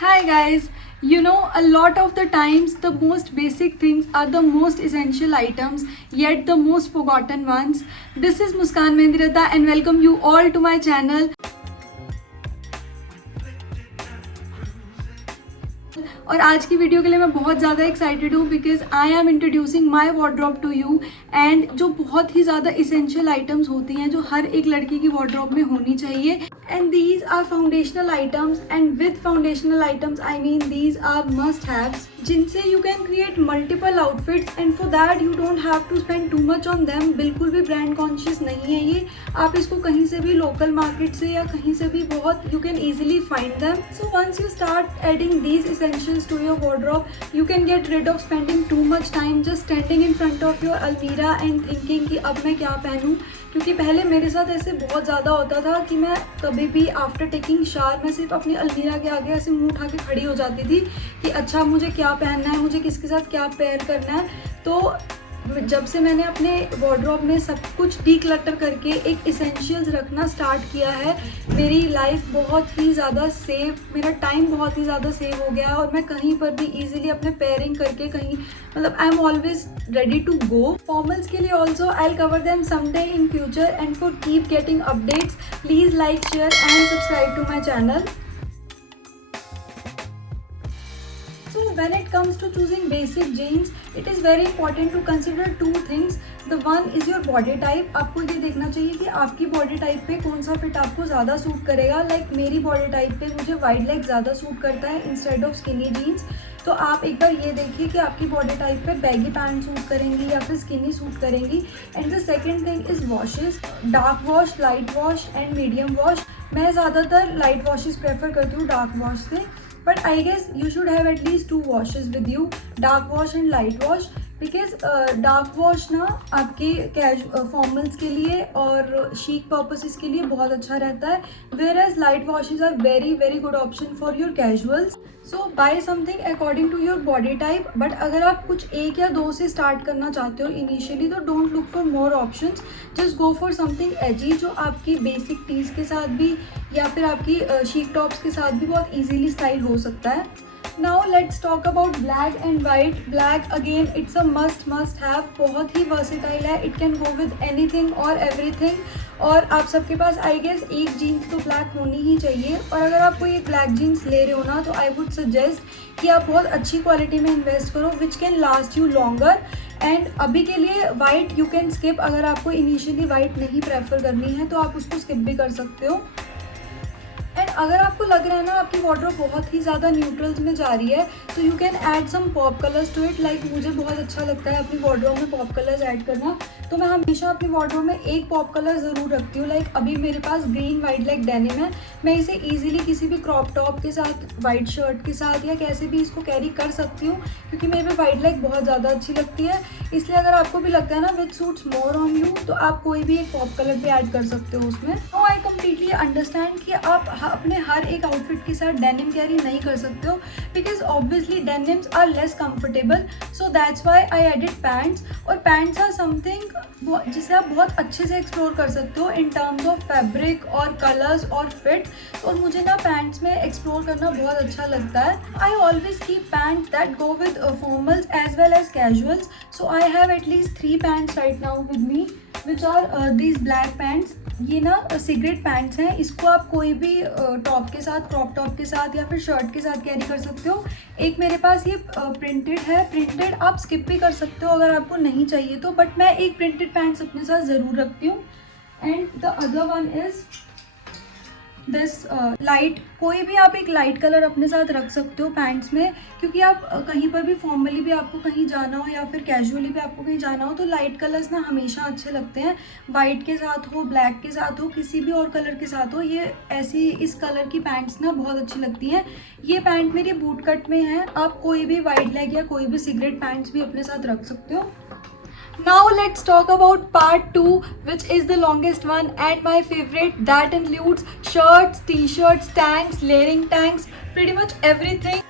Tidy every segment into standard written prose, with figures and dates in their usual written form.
Hi guys, a lot of the times the most basic things are the most essential items, yet the most forgotten ones. This is Muskan Mendirata and welcome you all to my channel. और आज की video के लिए मैं बहुत ज़्यादा excited हूँ because I am introducing my wardrobe to you and जो बहुत ही ज़्यादा इसेंशियल आइटम्स होती हैं जो हर एक लड़की की वार्डरोब में होनी चाहिए and these are foundational items and with foundational items I mean these are must haves जिनसे you can create multiple outfits and for that you don't have to spend too much on them. बिल्कुल भी brand conscious नहीं है ये, आप इसको कहीं से भी लोकल मार्केट से या कहीं से भी बहुत you can easily find them. So once you start adding these essentials to your wardrobe, you can get rid of spending too much time just standing in front of your almirah and thinking कि अब मैं क्या पहनूं। क्योंकि पहले मेरे साथ ऐसे बहुत ज़्यादा होता था कि मैं कभी भी आफ्टर टेकिंग शावर मैं सिर्फ अपनी अलमीरा के आगे ऐसे मुंह उठा के खड़ी हो जाती थी कि अच्छा मुझे क्या पहनना है, मुझे किसके साथ क्या पेयर करना है। तो जब से मैंने अपने वार्डरोब में सब कुछ डीक्लटर करके एक इसेंशियल्स रखना स्टार्ट किया है, मेरी लाइफ बहुत ही ज़्यादा सेव, मेरा टाइम बहुत ही ज़्यादा सेव हो गया है और मैं कहीं पर भी इजीली अपने पेयरिंग करके कहीं मतलब I am always ready to go. Formals के लिए also I will cover them someday in future and for keep getting updates please like share and subscribe to my channel. So when it comes to choosing basic jeans, it is very important to consider two things. The one is your body type. आपको ये देखना चाहिए कि आपकी body type पे कौन सा fit आपको ज़्यादा सूट करेगा। लाइक मेरी बॉडी टाइप पे मुझे वाइड लेग ज़्यादा सूट करता है इंस्टेड ऑफ स्किनी जीन्स। तो आप एक बार ये देखिए कि आपकी बॉडी टाइप पे बैगी पैंट सूट करेंगी या फिर स्किनी सूट करेंगी। And the second thing is washes, dark wash, light wash and medium wash. मैं ज़्यादातर लाइट वॉशेस प्रेफर करती हूँ डार्क वॉश से, but I guess you should have at least 2 washes with you, dark wash and light wash, because dark wash ना आपके formals के लिए और शीक पर्पसेस के लिए बहुत अच्छा रहता है, whereas light washes are very very good option for your casuals. So buy something according to your body type, but अगर आप कुछ एक या दो से स्टार्ट करना चाहते हो इनिशियली तो don't look for more options, just go for something edgy जो आपकी बेसिक टीज के साथ भी या फिर आपकी शीक टॉप्स के साथ भी बहुत इजीली स्टाइल हो सकता है। Now let's talk about black and white. Black again it's a must have, बहुत ही versatile है, it can go with anything or everything। और आप सबके पास आई गेस एक जीन्स तो ब्लैक होनी ही चाहिए, और अगर आप कोई एक ब्लैक जीन्स ले रहे हो ना तो आई वुड सजेस्ट कि आप बहुत अच्छी क्वालिटी में इन्वेस्ट करो which can last you longer. And अभी के लिए वाइट यू कैन स्किप, अगर आपको इनिशियली वाइट नहीं प्रेफर करनी है तो आप उसको स्किप भी कर सकते हो। एंड अगर आपको लग रहा है ना आपकी वार्डरोब बहुत ही ज़्यादा न्यूट्रल्स में जा रही है तो you can add some pop colours to it. Like मुझे बहुत अच्छा लगता है अपनी वार्डरोब में पॉप कलर्स ऐड करना, तो मैं हमेशा अपनी वार्डरोब में एक पॉप कलर ज़रूर रखती हूँ। लाइक अभी मेरे पास ग्रीन वाइड लेग डेनिम है, मैं इसे ईजिली किसी भी क्रॉप टॉप के साथ, वाइट शर्ट के साथ या कैसे भी इसको कैरी कर सकती हूँ क्योंकि मेरे पे वाइड लेग बहुत ज़्यादा अच्छी लगती है। इसलिए अगर आपको भी लगता है ना विच सूट्स मोर ऑन यू तो आप कोई भी एक पॉप कलर भी ऐड कर सकते हो उसमें। तो आई कम्प्लीटली अंडरस्टैंड कि आप अपने हर एक आउटफिट के साथ डेनिम कैरी नहीं कर सकते हो because obviously denims are less comfortable, so that's why I added pants. और पैंट्स आर समथिंग जिसे आप बहुत अच्छे से एक्सप्लोर कर सकते हो इन टर्म्स ऑफ फैब्रिक और कलर्स और फिट। और मुझे ना पैंट्स में एक्सप्लोर करना बहुत अच्छा लगता है। I always keep pants that go with formals as well as casuals, so I have at least 3 pants right now with me which are these black pants. ये ना सिगरेट पैंट्स हैं, इसको आप कोई भी टॉप के साथ, क्रॉप टॉप के साथ या फिर शर्ट के साथ कैरी कर सकते हो। एक मेरे पास ये प्रिंटेड है, प्रिंटेड आप स्किप भी कर सकते हो अगर आपको नहीं चाहिए तो, बट मैं एक प्रिंटेड पैंट्स अपने साथ ज़रूर रखती हूँ। And the other one is this light, कोई भी आप एक लाइट कलर अपने साथ रख सकते हो पैंट्स में, क्योंकि आप कहीं पर भी फॉर्मली भी आपको कहीं जाना हो या फिर कैजुअली भी आपको कहीं जाना हो तो लाइट कलर्स ना हमेशा अच्छे लगते हैं। वाइट के साथ हो, ब्लैक के साथ हो, किसी भी और कलर के साथ हो, ये ऐसी इस कलर की पैंट्स ना बहुत अच्छी लगती हैं। ये पैंट मेरी बूट कट में है, आप कोई भी वाइड लेग या कोई भी सिगरेट पैंट्स भी अपने साथ रख सकते हो। Now let's talk about part 2, which is the longest one and my favorite. That includes shirts, t-shirts, tanks, layering tanks, pretty much everything.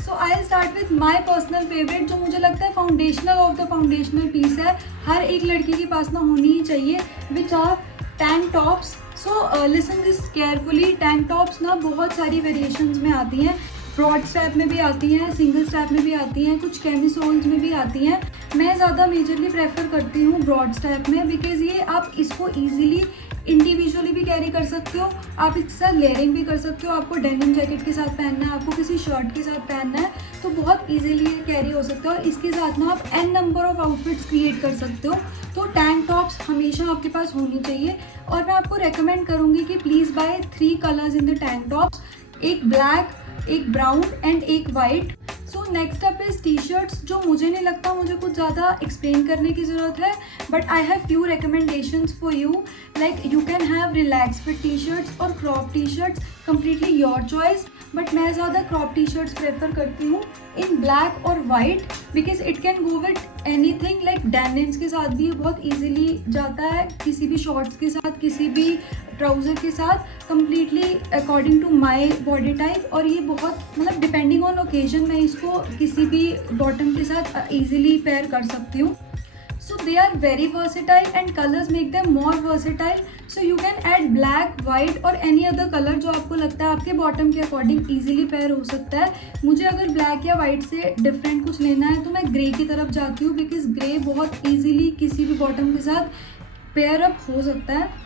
So I'll start with my personal favorite, जो मुझे लगता है foundational of the foundational piece है, हर एक लड़की के पास ना होनी ही चाहिए, which are tank tops. So listen this carefully, tank tops ना बहुत सारी वेरिएशंस में आती हैं, ब्रॉड स्ट्रैप में भी आती हैं, सिंगल स्ट्रैप में भी आती हैं, कुछ कैमिसोल्स में भी आती हैं। मैं ज़्यादा मेजरली प्रेफर करती हूँ ब्रॉड स्ट्रैप में, बिकॉज़ ये आप इसको ईजिली इंडिविजुअली भी कैरी कर सकते हो, आप इसके साथ लेयरिंग भी कर सकते हो। आपको डेनिम जैकेट के साथ पहनना है, आपको किसी शर्ट के साथ पहनना है, तो बहुत इजीली ये कैरी हो सकता है और इसके साथ ना आप n number of outfits create कर सकते हो। तो टैंक टॉप्स हमेशा आपके पास होनी चाहिए और मैं आपको रेकमेंड करूँगी कि please buy 3 colours in the tank tops, एक ब्लैक, एक ब्राउन एंड एक white. So next up is T shirts, जो मुझे नहीं लगता मुझे कुछ ज़्यादा एक्सप्लेन करने की ज़रूरत है, but I have few recommendations for you. Like you can have relax fit t shirts और crop t shirts, completely your choice, but मैं ज़्यादा क्रॉप टी शर्ट्स प्रेफर करती हूँ इन ब्लैक और white, because it can go with anything. Like denims के साथ भी ये बहुत ईजिली जाता है, किसी भी शॉर्ट्स के साथ, किसी भी ट्राउज़र के साथ, completely according to my body type. और ये बहुत मतलब डिपेंडिंग ऑन ओकेजन मैं इसको किसी भी बॉटम के साथ ईजिली पेयर कर सकती हूँ। So they are very versatile and colors make them more versatile. So you can add black, white और any other color जो आपको लगता है आपके बॉटम के अकॉर्डिंग easily पेयर हो सकता है। मुझे अगर ब्लैक या वाइट से डिफरेंट कुछ लेना है तो मैं ग्रे की तरफ जाती हूँ, बिकॉज ग्रे बहुत easily किसी भी बॉटम के साथ पेयर अप हो सकता है।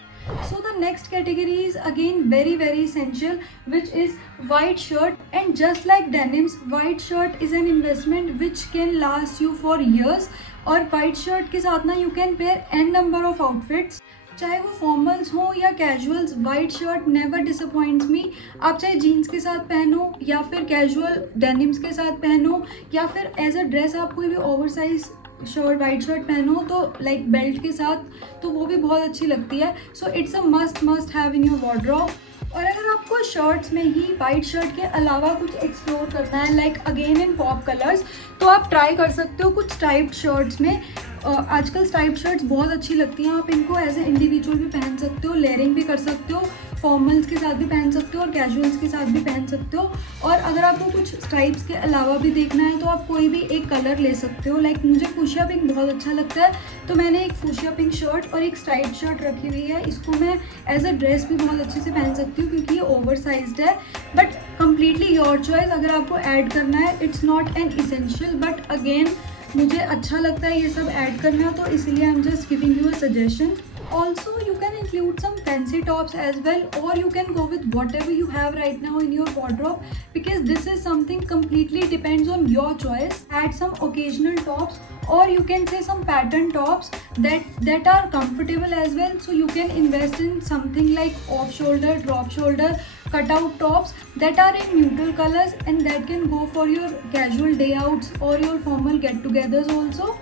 So the next category is again very essential, which is white shirt. And just like denims, white shirt is an investment which can last you for years. और white shirt के साथ ना you can pair n number of outfits, चाहे वो formals हो या casuals, white shirt never disappoints me. आप चाहे जीन्स के साथ पहनो या फिर कैजुअल डेनिम्स के साथ पहनो या फिर एज अ ड्रेस आप कोई भी ओवरसाइज शर्ट, वाइट शर्ट पहनो तो लाइक बेल्ट के साथ, तो वो भी बहुत अच्छी लगती है। So it's a must have in your wardrobe. और अगर आपको शर्ट्स में ही वाइट शर्ट के अलावा कुछ एक्सप्लोर करना है, like again in pop colours, तो आप ट्राई कर सकते हो कुछ स्ट्राइप्ड शर्ट्स में। आजकल स्ट्राइप्ड शर्ट्स बहुत अच्छी लगती हैं, आप इनको एज ए इंडिविजुअल भी पहन सकते हो, लेयरिंग भी कर सकते हो, फॉर्मल्स के साथ भी पहन सकते हो और कैजुअल्स के साथ भी पहन सकते हो। और अगर आपको कुछ स्ट्राइप्स के अलावा भी देखना है तो आप कोई भी एक कलर ले सकते हो। लाइक मुझे फूशिया पिंक बहुत अच्छा लगता है, तो मैंने एक फूशिया पिंक शर्ट और एक स्ट्राइप्ड शर्ट रखी हुई है। इसको मैं एज अ ड्रेस भी बहुत अच्छे से पहन सकती हूँ क्योंकि ये ओवरसाइज्ड है, बट कम्प्लीटली योर चॉइस। अगर आपको ऐड करना है, it's not an essential, but again मुझे अच्छा लगता है ये सब ऐड करना, तो इसलिए I am just giving you a suggestion. Also you can include some fancy tops as well, or you can go with whatever you have right now in your wardrobe, because this is something completely depends on your choice. Add some occasional tops, or you can say some pattern tops that are comfortable as well. So you can invest in something like off shoulder, drop shoulder, cutout tops that are in neutral colors and that can go for your casual day outs or your formal get-togethers also.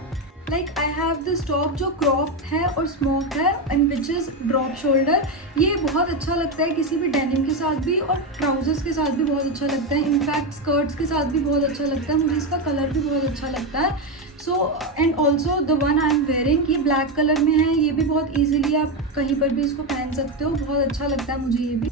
Like I have this top जो crop है और smoke है and which is drop shoulder. ये बहुत अच्छा लगता है किसी भी डेनिम के साथ भी और ट्राउजर्स के साथ भी बहुत अच्छा लगता है, इनफैक्ट स्कर्ट्स के साथ भी बहुत अच्छा लगता है। मुझे इसका कलर भी बहुत अच्छा लगता है। So and also the one I am wearing, ये ब्लैक कलर में है, ये भी बहुत ईजिली आप कहीं पर भी इसको पहन सकते हो, बहुत अच्छा लगता है मुझे ये भी।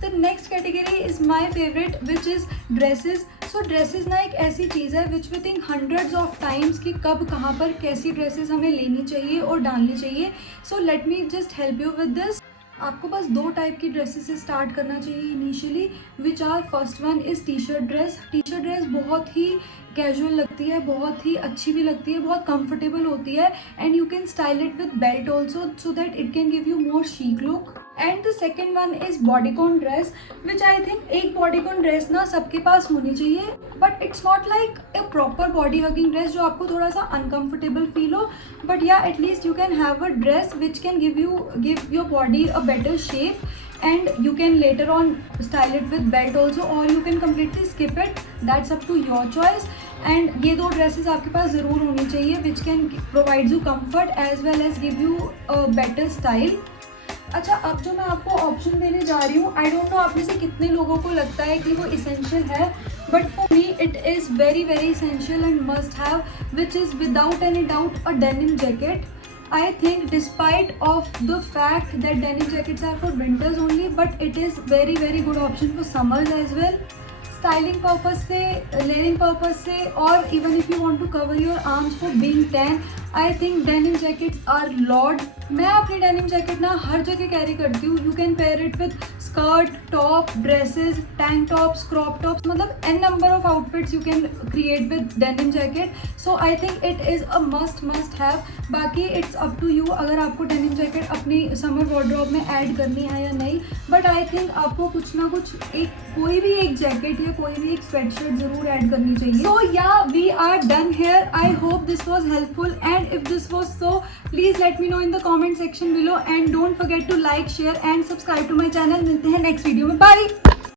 The next category is my favourite which is dresses. So dresses ना एक ऐसी चीज़ है which we think hundreds of times कि कब कहाँ पर कैसी ड्रेसेस हमें लेनी चाहिए और डालनी चाहिए। So let me just help you with this. आपको बस 2 टाइप की ड्रेसेस से स्टार्ट करना चाहिए initially, which are first one is T shirt dress. T shirt dress बहुत ही कैजुअल लगती है, बहुत ही अच्छी भी लगती है, बहुत कंफर्टेबल होती है and you can style it with belt also so that it can give you more chic look. And the second one is bodycon dress, which I think एक बॉडीकॉन ड्रेस ना सबके पास होनी चाहिए, but it's not like a proper body hugging dress जो आपको थोड़ा सा uncomfortable feel हो, बट या at least you can have a dress which can give your body a better shape and you can later on style it with belt also, or you can completely skip it, that's up to your choice. and ये 2 dresses आपके पास ज़रूर होनी चाहिए which can provide you comfort as well as give you a better style. अच्छा, अब जो मैं आपको ऑप्शन देने जा रही हूँ, आई डोंट नो आप में से कितने लोगों को लगता है कि वो इसेंशियल है, but for me it is very essential and must have, which is without any doubt a denim jacket. I think despite of the fact that denim jackets are for winters only, but it is very good option for summers as well. Styling purpose से, layering purpose से, और even if you want to cover your arms for being tan, I think denim jackets are lord. मैं अपनी denim jacket ना हर जगह carry करती हूँ। You can pair it with skirt, top, dresses, tank tops, crop tops, मतलब an number of outfits you can create with denim jacket. So I think it is a must have. बाकी it's up to you अगर आपको denim jacket अपनी summer wardrobe में add करनी है या नहीं, बट आई थिंक आपको कुछ ना कुछ कोई भी एक जैकेट या कोई भी एक स्वेटशर्ट जरूर ऐड करनी चाहिए। So yeah we are done here. I hope this was helpful, and if this was so, please let me know in the comment section below, and don't forget to like, share and subscribe to my channel. मिलते हैं next video में, bye.